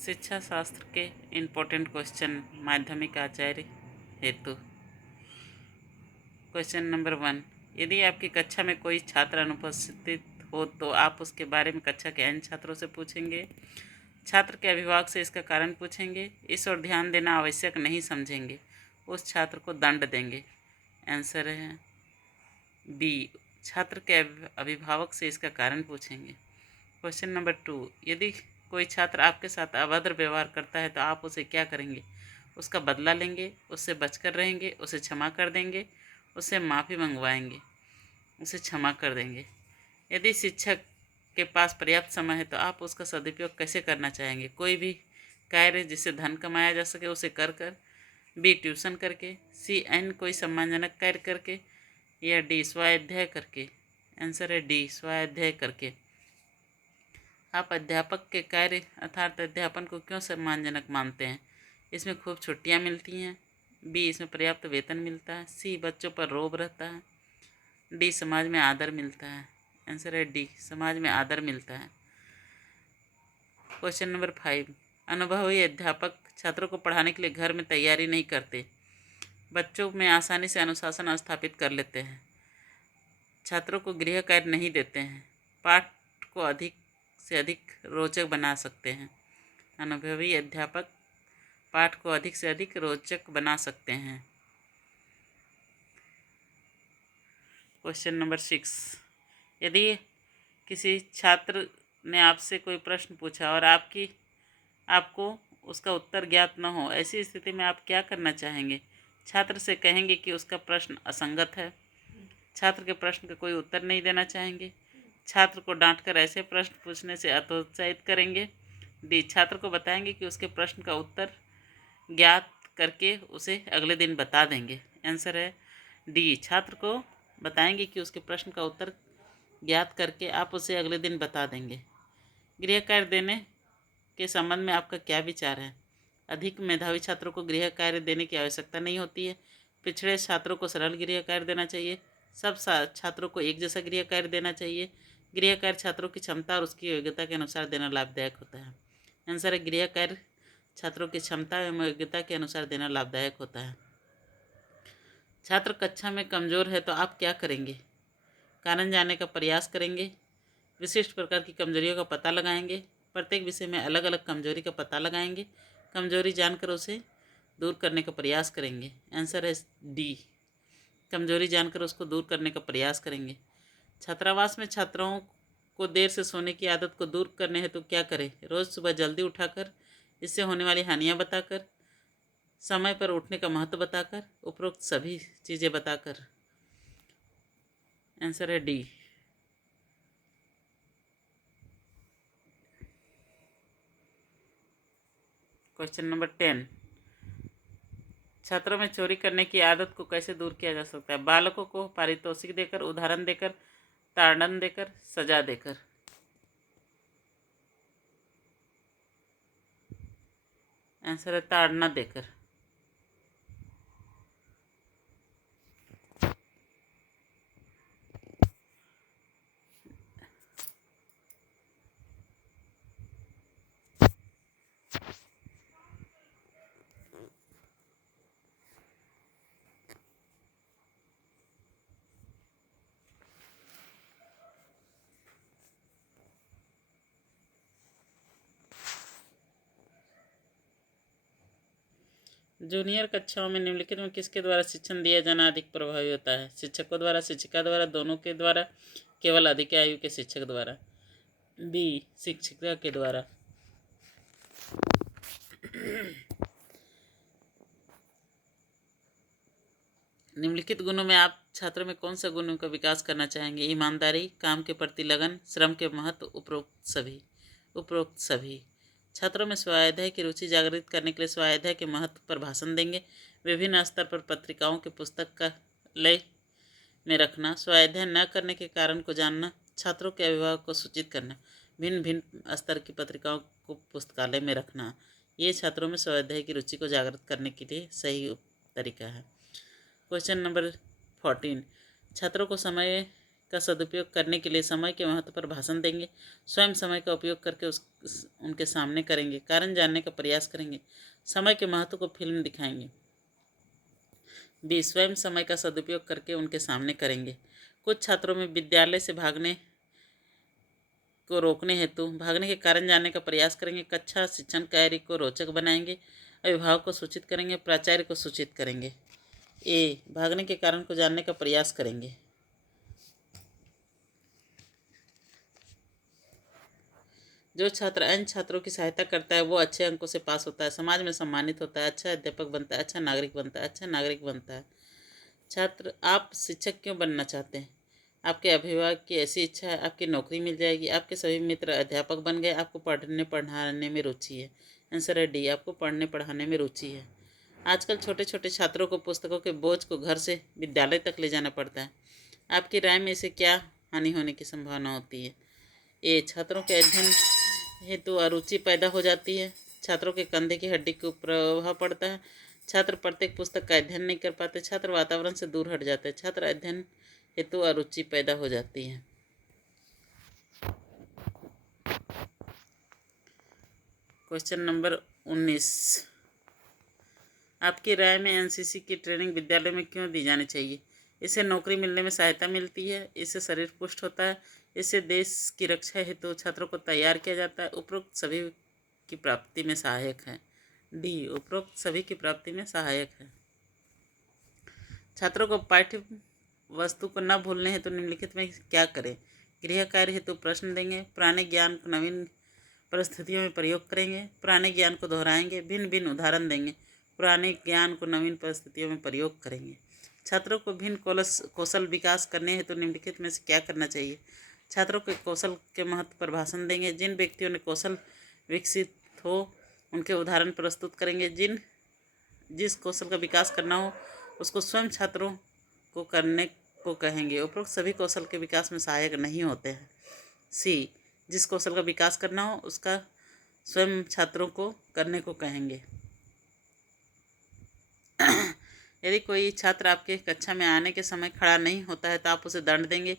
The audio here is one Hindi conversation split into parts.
शिक्षा शास्त्र के इम्पोर्टेंट क्वेश्चन माध्यमिक आचार्य हेतु। क्वेश्चन नंबर 1, यदि आपकी कक्षा में कोई छात्र अनुपस्थित हो तो आप उसके बारे में कक्षा के अन्य छात्रों से पूछेंगे। छात्र के अभिभावक से इसका कारण पूछेंगे। इस ओर ध्यान देना आवश्यक नहीं समझेंगे। उस छात्र को दंड देंगे। आंसर है बी, छात्र के अभिभावक से इसका कारण पूछेंगे। क्वेश्चन नंबर 2, यदि कोई छात्र आपके साथ अभद्र व्यवहार करता है तो आप उसे क्या करेंगे? उसका बदला लेंगे, उससे बचकर रहेंगे, उसे क्षमा कर देंगे, उससे माफ़ी मंगवाएंगे, उसे क्षमा कर देंगे। यदि शिक्षक के पास पर्याप्त समय है तो आप उसका सदुपयोग कैसे करना चाहेंगे? कोई भी कार्य जिससे धन कमाया जा सके उसे कर कर, बी ट्यूशन करके, सी अन्य कोई सम्मानजनक कार्य करके, या डी स्वाध्याय करके। आंसर है डी, स्वाध्याय करके। आप अध्यापक के कार्य अर्थात अध्यापन को क्यों सम्मानजनक मानते हैं? इसमें खूब छुट्टियां मिलती हैं, बी इसमें पर्याप्त वेतन मिलता है, सी बच्चों पर रोब रहता है, डी समाज में आदर मिलता है। आंसर है डी, समाज में आदर मिलता है। क्वेश्चन नंबर 5, अनुभवी अध्यापक छात्रों को पढ़ाने के लिए घर में तैयारी नहीं करते, बच्चों में आसानी से अनुशासन स्थापित कर लेते हैं, छात्रों को गृह कार्य नहीं देते हैं, पाठ को अधिक से अधिक रोचक बना सकते हैं। अनुभवी अध्यापक पाठ को अधिक से अधिक रोचक बना सकते हैं। क्वेश्चन नंबर 6, यदि किसी छात्र ने आपसे कोई प्रश्न पूछा और आपको उसका उत्तर ज्ञात न हो, ऐसी स्थिति में आप क्या करना चाहेंगे? छात्र से कहेंगे कि उसका प्रश्न असंगत है, छात्र के प्रश्न का कोई उत्तर नहीं देना चाहेंगे, छात्र को डांटकर ऐसे प्रश्न पूछने से हतोत्साहित करेंगे, डी छात्र को बताएंगे कि उसके प्रश्न का उत्तर ज्ञात करके उसे अगले दिन बता देंगे। आंसर है डी, छात्र को बताएंगे कि उसके प्रश्न का उत्तर ज्ञात करके आप उसे अगले दिन बता देंगे। गृह कार्य देने के संबंध में आपका क्या विचार है? अधिक मेधावी छात्रों को गृह कार्य देने की आवश्यकता नहीं होती है, पिछड़े छात्रों को सरल गृह कार्य देना चाहिए, सब छात्रों को एक जैसा गृह कार्य देना चाहिए, गृह कार्य छात्रों की क्षमता और उसकी योग्यता के अनुसार देना लाभदायक होता है। आंसर है गृह कार्य छात्रों की क्षमता एवं योग्यता के अनुसार देना लाभदायक होता है। छात्र कक्षा में कमज़ोर है तो आप क्या करेंगे? कारण जानने का प्रयास करेंगे, विशिष्ट प्रकार की कमजोरियों का पता लगाएंगे, प्रत्येक विषय में अलग अलग कमजोरी का पता लगाएंगे, कमजोरी जानकर उसे दूर करने का प्रयास करेंगे। आंसर है डी, कमजोरी जानकर उसको दूर करने का प्रयास करेंगे। छात्रावास में छात्रों को देर से सोने की आदत को दूर करने हेतु क्या करें? रोज़ सुबह जल्दी उठाकर, इससे होने वाली हानियाँ बताकर, समय पर उठने का महत्व बताकर, उपरोक्त सभी चीज़ें बताकर। आंसर है डी। क्वेश्चन नंबर 10, छात्रों में चोरी करने की आदत को कैसे दूर किया जा सकता है? बालकों को पारितोषिक देकर, उदाहरण देकर, ताड़न देकर, सजा देकर। आंसर है ताड़ना देकर। जूनियर कक्षाओं में निम्नलिखित में किसके द्वारा शिक्षण दिया जाना अधिक प्रभावी होता है? शिक्षकों द्वारा, शिक्षिका द्वारा, दोनों के द्वारा, केवल अधिक आयु के शिक्षक द्वारा। बी शिक्षिका के द्वारा। निम्नलिखित गुणों में आप छात्रों में कौन सा गुणों का विकास करना चाहेंगे? ईमानदारी, काम के प्रति लगन, श्रम के महत्व, उपरोक्त सभी। छात्रों में स्वाध्याय की रुचि जागृत करने के लिए स्वाध्याय के महत्व पर भाषण देंगे। विभिन्न स्तर पर पत्रिकाओं के पुस्तक का लय में रखना, स्वाध्याय न करने के कारण को जानना, छात्रों के अभिभावक को सूचित करना, भिन्न भिन्न स्तर की पत्रिकाओं को पुस्तकालय में रखना, ये छात्रों में स्वाध्याय की रुचि को जागृत करने के लिए सही तरीका है। क्वेश्चन नंबर 14, छात्रों को समय का सदुपयोग करने के लिए समय के महत्व पर भाषण देंगे। स्वयं समय का उपयोग करके उनके सामने करेंगे। कारण जानने का प्रयास करेंगे। समय के महत्व को फिल्म दिखाएंगे। बी, स्वयं समय का सदुपयोग करके उनके सामने करेंगे। कुछ छात्रों में विद्यालय से भागने को रोकने हेतु भागने के कारण जानने का प्रयास करेंगे। कक्षा शिक्षण कार्य को रोचक बनाएंगे। अभिभावक को सूचित करेंगे। प्राचार्य को सूचित करेंगे। ए, भागने के कारण को जानने का प्रयास करेंगे। जो छात्र अन्य छात्रों की सहायता करता है वो अच्छे अंकों से पास होता है, समाज में सम्मानित होता है, अच्छा अध्यापक बनता है, अच्छा नागरिक बनता है। छात्र, आप शिक्षक क्यों बनना चाहते हैं? आपके अभिभावक की ऐसी इच्छा है, आपकी नौकरी मिल जाएगी, आपके सभी मित्र अध्यापक बन गए, आपको पढ़ने पढ़ाने में रुचि है। आंसर है डी, आपको पढ़ने पढ़ाने में रुचि है। आजकल छोटे छोटे छात्रों को पुस्तकों के बोझ को घर से विद्यालय तक ले जाना पड़ता है। आपकी राय में इसे क्या हानि होने की संभावना होती है? ए, छात्रों के अध्ययन हेतु अरुचि पैदा हो जाती है। छात्रों के कंधे की हड्डी को प्रभाव पड़ता है। छात्र प्रत्येक पुस्तक का अध्ययन नहीं कर पाते। छात्र वातावरण से दूर हट जाते हैं। छात्र अध्ययन हेतु अरुचि पैदा हो जाती है। क्वेश्चन नंबर 19, आपकी राय में एनसीसी की ट्रेनिंग विद्यालय में क्यों दी जानी चाहिए? इससे नौकरी मिलने में सहायता मिलती है, इससे शरीर पुष्ट होता है, इससे देश की रक्षा हेतु छात्रों को तैयार किया जाता है, उपरोक्त सभी की प्राप्ति में सहायक है। डी, उपरोक्त सभी की प्राप्ति में सहायक है। छात्रों को पाठ्य वस्तु को न भूलने हेतु निम्नलिखित में क्या करें? गृह कार्य हेतु प्रश्न देंगे, पुराने ज्ञान को नवीन परिस्थितियों में प्रयोग करेंगे, पुराने ज्ञान को दोहराएंगे, भिन्न भिन्न उदाहरण देंगे, पुराने ज्ञान को नवीन परिस्थितियों में प्रयोग करेंगे। छात्रों को भिन्न कौशल विकास करने हेतु निम्नलिखित में से क्या करना चाहिए? छात्रों के कौशल के महत्व पर भाषण देंगे, जिन व्यक्तियों ने कौशल विकसित हो उनके उदाहरण प्रस्तुत करेंगे, जिस कौशल का विकास करना हो उसको स्वयं छात्रों को करने को कहेंगे। उपरोक्त सभी कौशल के विकास में सहायक नहीं होते हैं। सी, जिस कौशल का विकास करना हो उसका स्वयं छात्रों को करने को कहेंगे। यदि कोई छात्र आपके कक्षा में आने के समय खड़ा नहीं होता है तो आप उसे दंड देंगे,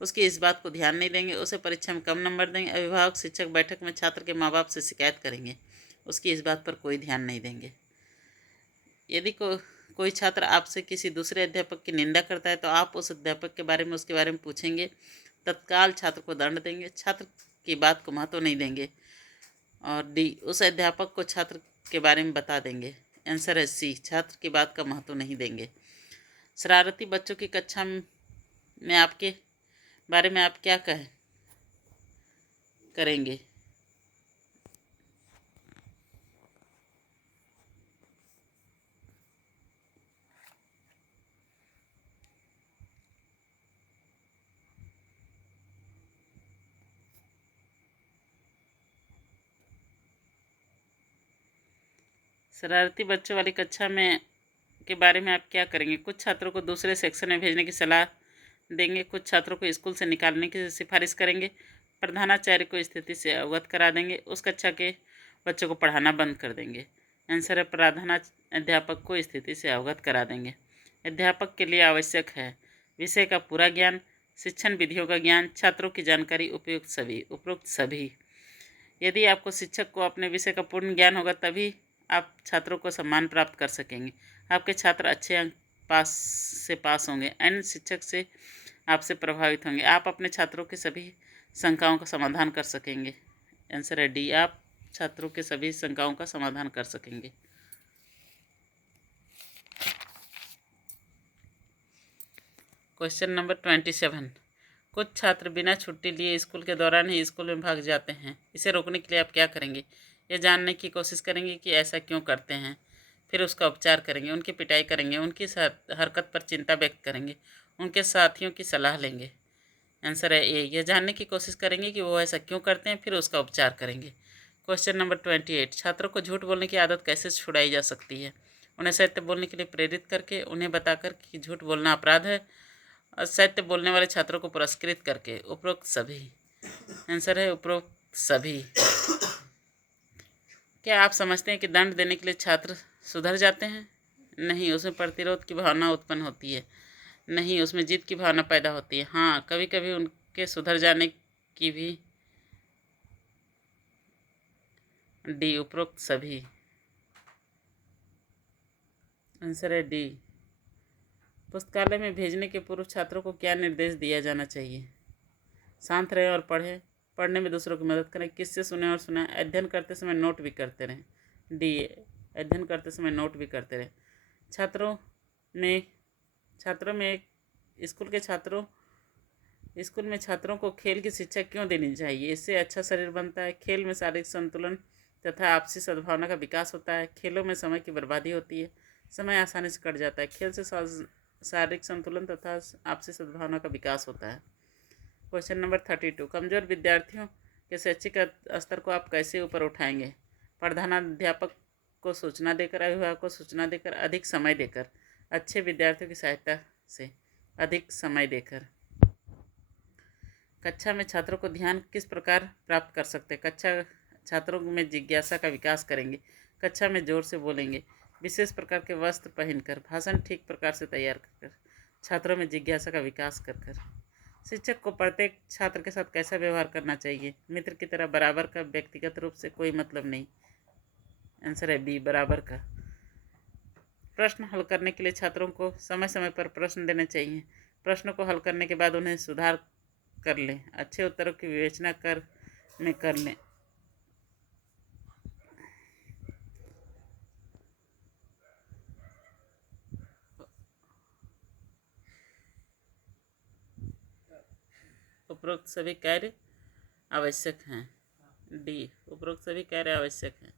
उसकी इस बात को ध्यान नहीं देंगे, उसे परीक्षा में कम नंबर देंगे। अभिभावक शिक्षक बैठक में छात्र के माँ बाप से शिकायत करेंगे, उसकी इस बात पर कोई ध्यान नहीं देंगे। यदि कोई छात्र आपसे किसी दूसरे अध्यापक की निंदा करता है तो आप उस अध्यापक के बारे में उसके बारे में पूछेंगे, तत्काल छात्र को दंड देंगे, छात्र की बात को महत्व नहीं देंगे। और डी, उस अध्यापक को छात्र के बारे में बता देंगे। आंसर है सी, छात्र की बात का महत्व नहीं देंगे। शरारती बच्चों की कक्षा में आपके बारे में आप क्या करेंगे? शरारती बच्चों वाली कक्षा में के बारे में आप क्या करेंगे? कुछ छात्रों को दूसरे सेक्शन में भेजने की सलाह देंगे, कुछ छात्रों को स्कूल से निकालने की सिफारिश करेंगे, प्रधानाचार्य को स्थिति से अवगत करा देंगे, उस कक्षा के बच्चों को पढ़ाना बंद कर देंगे। आंसर है प्रधानाध्यापक को स्थिति से अवगत करा देंगे। अध्यापक के लिए आवश्यक है विषय का पूरा ज्ञान, शिक्षण विधियों का ज्ञान, छात्रों की जानकारी, उपरोक्त सभी। यदि आपको शिक्षक को अपने विषय का पूर्ण ज्ञान होगा तभी आप छात्रों को सम्मान प्राप्त कर सकेंगे। आपके छात्र अच्छे अंक पास होंगे, अन्य शिक्षक से आपसे प्रभावित होंगे, आप अपने छात्रों के सभी शंकाओं का समाधान कर सकेंगे। आंसर है डी, आप छात्रों के सभी शंकाओं का समाधान कर सकेंगे। क्वेश्चन नंबर 27, कुछ छात्र बिना छुट्टी लिए स्कूल के दौरान ही स्कूल में भाग जाते हैं, इसे रोकने के लिए आप क्या करेंगे? ये जानने की कोशिश करेंगे कि ऐसा क्यों करते हैं, फिर उसका उपचार करेंगे, उनकी पिटाई करेंगे, उनकी हरकत पर चिंता व्यक्त करेंगे, उनके साथियों की सलाह लेंगे। आंसर है ए, यह जानने की कोशिश करेंगे कि वो ऐसा क्यों करते हैं, फिर उसका उपचार करेंगे। क्वेश्चन नंबर 28, छात्रों को झूठ बोलने की आदत कैसे छुड़ाई जा सकती है? उन्हें सत्य बोलने के लिए प्रेरित करके, उन्हें बताकर कि झूठ बोलना अपराध है, और सत्य बोलने वाले छात्रों को पुरस्कृत करके। उपरोक्त सभी। आंसर है उपरोक्त सभी। क्या आप समझते हैं कि दंड देने के लिए छात्र सुधर जाते हैं? नहीं, उसमें प्रतिरोध की भावना उत्पन्न होती है। नहीं, उसमें जीत की भावना पैदा होती है। हाँ, कभी कभी उनके सुधर जाने की भी। डी, उपरोक्त सभी। आंसर है डी। पुस्तकालय में भेजने के पूर्व छात्रों को क्या निर्देश दिया जाना चाहिए? शांत रहें और पढ़ें, पढ़ने में दूसरों की मदद करें, किससे सुने और सुनाएं, अध्ययन करते समय नोट भी करते रहें। डी, अध्ययन करते समय नोट भी करते रहें। छात्रों में छात्रों में स्कूल के छात्रों स्कूल में छात्रों को खेल की शिक्षा क्यों देनी चाहिए? इससे अच्छा शरीर बनता है, खेल में शारीरिक संतुलन तथा आपसी सद्भावना का विकास होता है, खेलों में समय की बर्बादी होती है, समय आसानी से कट जाता है, खेल से शारीरिक संतुलन तथा आपसी सद्भावना का विकास होता है। क्वेश्चन नंबर 32, कमजोर विद्यार्थियों के शैक्षिक स्तर को आप कैसे ऊपर उठाएंगे? प्रधानाध्यापक को सूचना देकर, अभिभावक को सूचना देकर, अधिक समय देकर, अच्छे विद्यार्थियों की सहायता से, अधिक समय देकर। कक्षा में छात्रों को ध्यान किस प्रकार प्राप्त कर सकते हैं? कक्षा छात्रों में जिज्ञासा का विकास करेंगे, कक्षा में जोर से बोलेंगे, विशेष प्रकार के वस्त्र पहनकर, भाषण ठीक प्रकार से तैयार कर, छात्रों में जिज्ञासा का विकास कर। शिक्षक को प्रत्येक छात्र के साथ कैसा व्यवहार करना चाहिए? मित्र की तरह, बराबर का, व्यक्तिगत रूप से, कोई मतलब नहीं। आंसर है बी, बराबर का। प्रश्न हल करने के लिए छात्रों को समय समय पर प्रश्न देने चाहिए। प्रश्नों को हल करने के बाद उन्हें सुधार कर लें, अच्छे उत्तरों की विवेचना कर लें। उपरोक्त सभी कार्य आवश्यक हैं। डी, उपरोक्त सभी कार्य आवश्यक हैं।